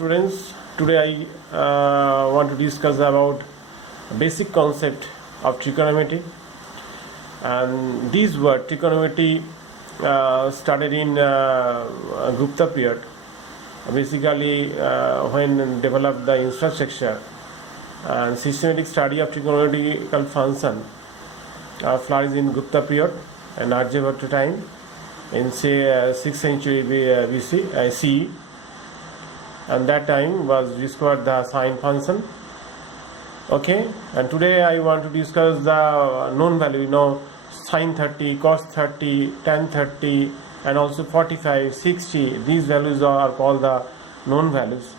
Students, today I want to discuss about basic concept of trigonometry, and this word trigonometry started in Gupta period, basically when developed the infrastructure and systematic study of trigonometrical function flourished in Gupta period and Aryabhatta time in say 6th century BC CE. And that time was discovered the sine function. Okay, and today I want to discuss the known value, sine 30, cos 30, tan 30, and also 45, 60. These values are called the known values.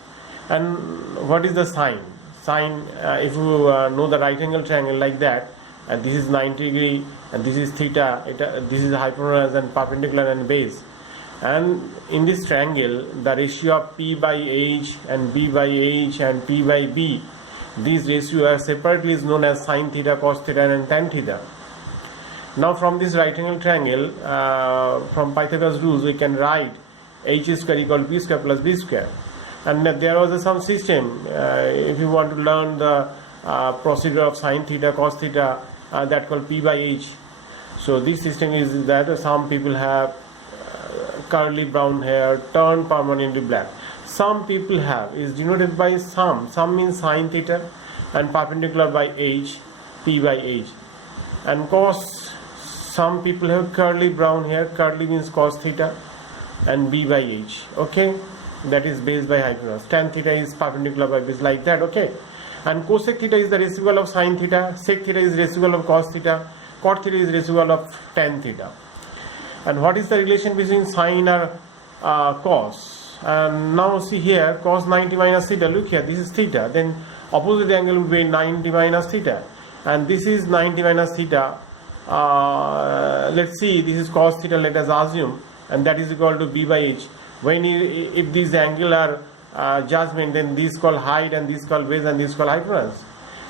And what is the sine? Sine, if you know the right angle triangle like that, and this is 90 degree, and this is theta, this is hypotenuse and perpendicular and base. And in this triangle, the ratio of P by H and B by H and P by B, these ratios are separately is known as sine theta, cos theta, and tan theta. Now from this right angle triangle, from Pythagoras rules, we can write H square equal to P square plus B square. And there was some system, if you want to learn the procedure of sine theta, cos theta, that called P by H. So this system is that some people have curly brown hair turned permanently black. Some people have is denoted by sum. Sum means sine theta and perpendicular by H, P by H. And cos, some people have curly brown hair. Curly means cos theta and B by H. Okay, that is base by hypotenuse. Tan theta is perpendicular by base, like that. Okay, and cosec theta is the residual of sine theta. Sec theta is residual of cos theta. Cot theta is residual of tan theta. And what is the relation between sine or cos? And now see here, cos 90 minus theta. Look here, this is theta. Then opposite angle would be 90 minus theta. And this is 90 minus theta. Let's see, this is cos theta, let us assume. And that is equal to B by H. When if these angle are judgment, then this called height and this called base and this called hypotenuse.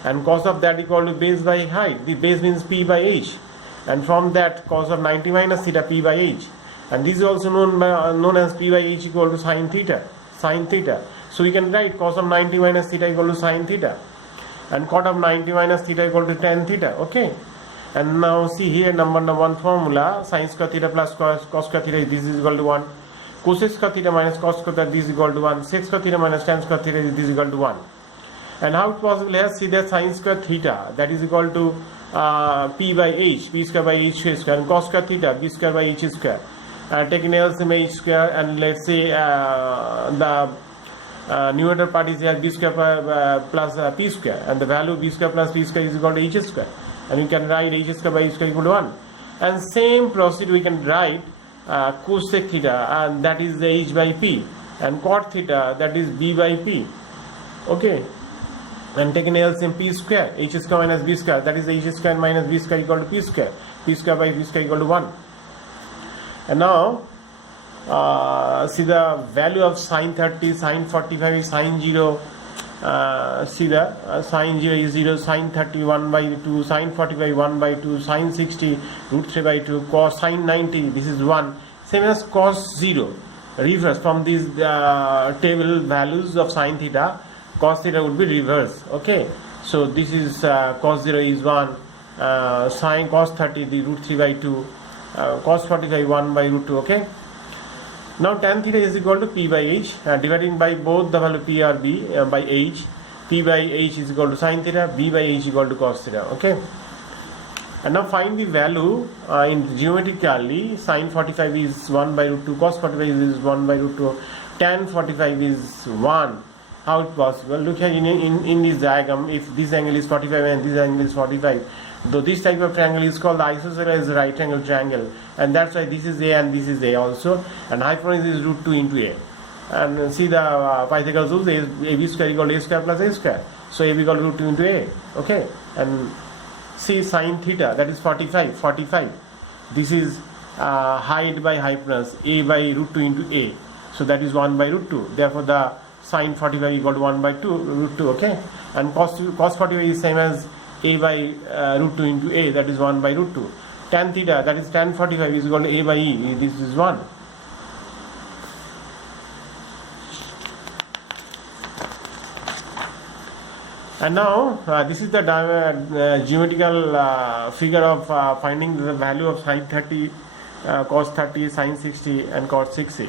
And cos of that equal to base by height. The base means P by H. And from that, cos of 90 minus theta, P by H. And this is also known as P by H equal to sine theta. So we can write cos of 90 minus theta equal to sine theta. And cot of 90 minus theta equal to tan theta. Okay. And now see here, number one formula, sin square theta plus cos square theta, this is equal to 1. Cosec square theta minus cos square theta, this is equal to 1. Sec square theta minus tan square theta, this is equal to 1. And how it possible? Let's see that sin square theta, that is equal to P by H, P square by H square, and cos square theta, B square by H square. Taking LCM H square, and let's say the numerator part is here B square plus P square, and the value B square plus P square is equal to H square. And we can write H square by H square equal to 1. And same procedure we can write cosec theta, and that is the H by P, and cot theta, that is B by P. Okay. And taking LCM P square, H square minus B square, that is H square minus B square equal to P square. P square by B square equal to 1. And now see the value of sine 30, sine 45, sine 0. See the sine 0 is 0, sine 30 1 by 2, sine 45 1 by 2, sine 60 root 3 by 2, cos sine 90, this is 1. Same as cos 0. Reverse from these table values of sine theta, cos theta would be reverse. Okay, so this is cos 0 is 1, sine cos 30 the root 3 by 2, cos 45 1 by root 2. Okay, now tan theta is equal to P by H, dividing by both the value P or B by H. P by H is equal to sine theta, B by H equal to cos theta. Okay, and now find the value in geometrically. Sine 45 is 1 by root 2, cos 45 is 1 by root 2, tan 45 is 1. How it possible? Look here in this diagram, if this angle is 45 and this angle is 45, though this type of triangle is called the isosceles right angle triangle, and that's why this is A and this is A also, and hypotenuse is root 2 into A. And see the Pythagoras rules, AB square equal to A square plus A square, so AB equal to root 2 into A. Okay, and see sine theta, that is 45. This is height by hypotenuse, A by root 2 into A, so that is 1 by root 2. Therefore the sine 45 equal to 1 by 2 root 2. Okay, and cos 45 is same as A by root 2 into A, that is 1 by root 2. Tan theta, that is tan 45 is equal to A by E, this is 1. And now this is the geometrical figure of finding the value of sin 30, cos 30, sin 60 and cos 60.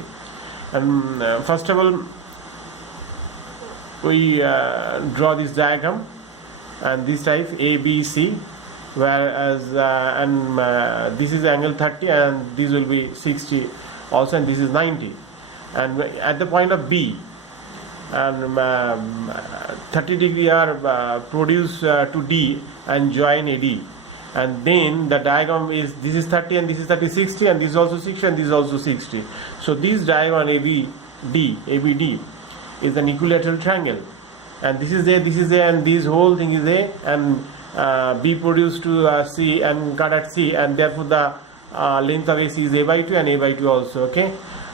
And first of all, we draw this diagram and this type A, B, C, whereas this is angle 30 and this will be 60 also, and this is 90. And at the point of B, and 30 degree are produced to D and join AD, and then the diagram is, this is 30 and this is 30, 60, and this is also 60 and this is also 60. So this diagram ABD is an equilateral triangle, and this is A, and this whole thing is A, and B produced to C and cut at C, and therefore the length of AC is A by 2 and A by 2 also. Okay,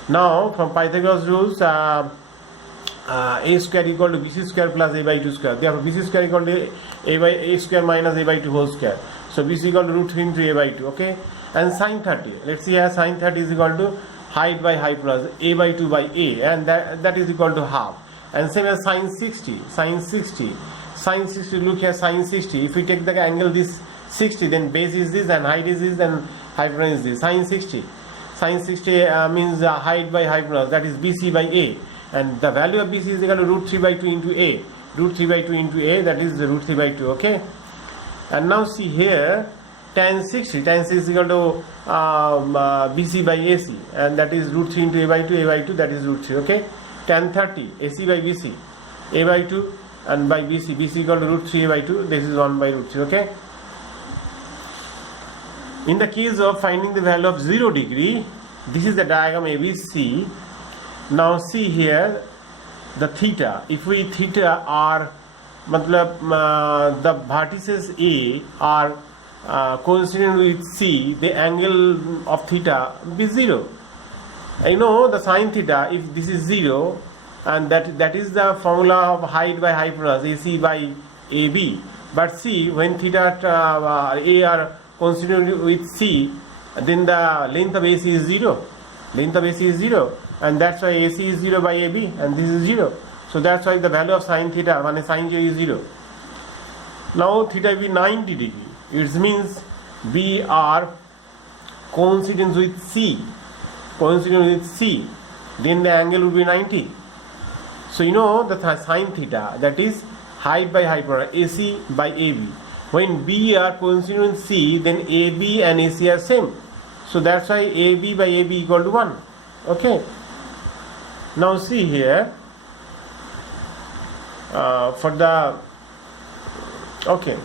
now from Pythagoras rules, A square equal to BC square plus A by 2 square. Therefore BC square equal to A by A square minus A by 2 whole square. So BC equal to root 3 into A by 2. Okay, and sin 30, let's see here, sin 30 is equal to height by height plus A by 2 by A, and that is equal to half. And same as sin 60, look here, sin 60, if we take the angle this 60, then base is this and height is this and hypotenuse is this. Sin 60 means height by hypotenuse, that is BC by A, and the value of BC is equal to root 3 by 2 into A, that is the root 3 by 2. Okay, and now see here, tan 60 is equal to BC by AC, and that is root 3 into A by 2, that is root 3. Okay, tan 30 AC by BC, A by 2 and by BC equal to root 3 A by 2, this is 1 by root 3. Okay, in the case of finding the value of 0 degree, this is the diagram ABC. Now see here, the theta, if we theta are the vertices A are coincident with C, the angle of theta be 0. I know the sin theta, if this is 0, and that is the formula of height by hypotenuse, AC by AB. But see, when theta A are coincident with C, then the length of AC is 0. And that's why AC is 0 by AB, and this is 0. So that's why the value of sin theta, when sin J is 0. Now theta be 90 degree. It means B are coincident with C. Then the angle will be 90. So you know the sin theta, that is height by hypotenuse, AC by AB. When B are coincident with C, then AB and AC are same. So that's why AB by AB equal to 1. Okay. Now see here, for the, okay,